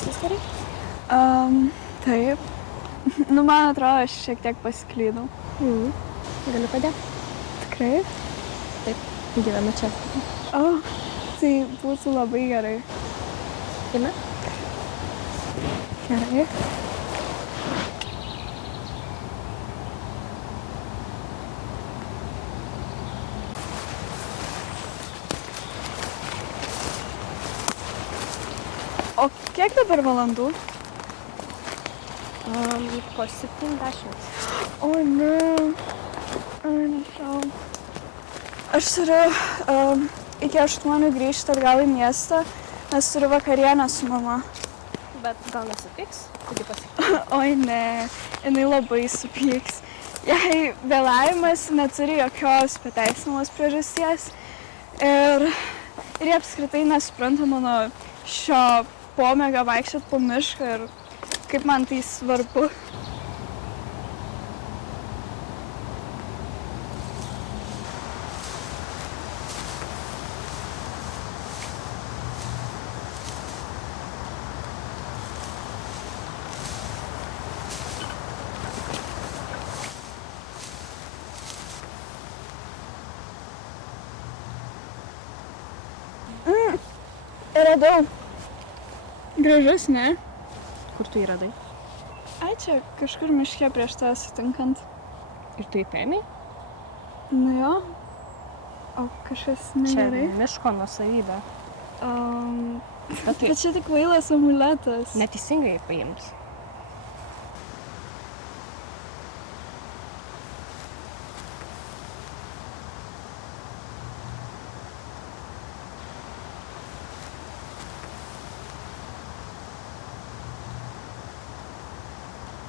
viskas gerai? Taip. Nu, man atrodo, aš šiek tiek pasiklydau. Galiu padėti? Tikrai? Taip, gyvenu čia. O, tai būtų labai gerai. Ime? Gerai. O kiek dabar valandų? Po 70. O, ne. Ai, nežinau. Aš turiu iki 8 grįžti atgal į miestą, nes turiu vakarienę su mama. Bet gal nesupyks? Taigi pasakyk. Oi, ne. Jinai labai supyks. Jei vėlavimas neturi jokios pateisinamos priežasties ir jie apskritai nesupranta mano šio pomėgio vaikščiot po mišką ir kaip man tai svarbu. Radau. Gražus, ne? Kur tu jį radai? Ai, čia kažkur miške prieš tą sutinkant. Ir tu jį paėmei? Nu jo. O kažkas negerai? Čia miško nuosavybė. Bet čia tik kvailas amuletas. Neteisingai paimt.